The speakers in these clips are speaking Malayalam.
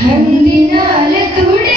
ಹಂದಿನಾಲ ತುಡೆ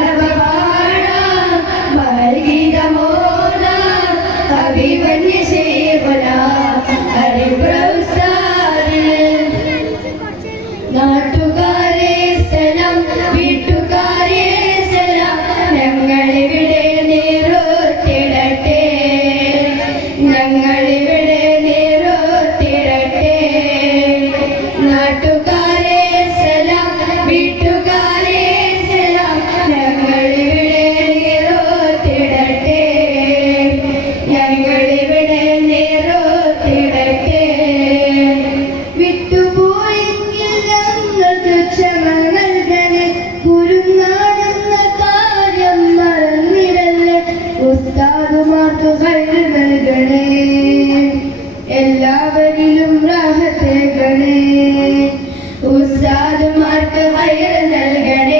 ഉസ്താദുമാർക്ക് ഹൈർ നൽകണേ.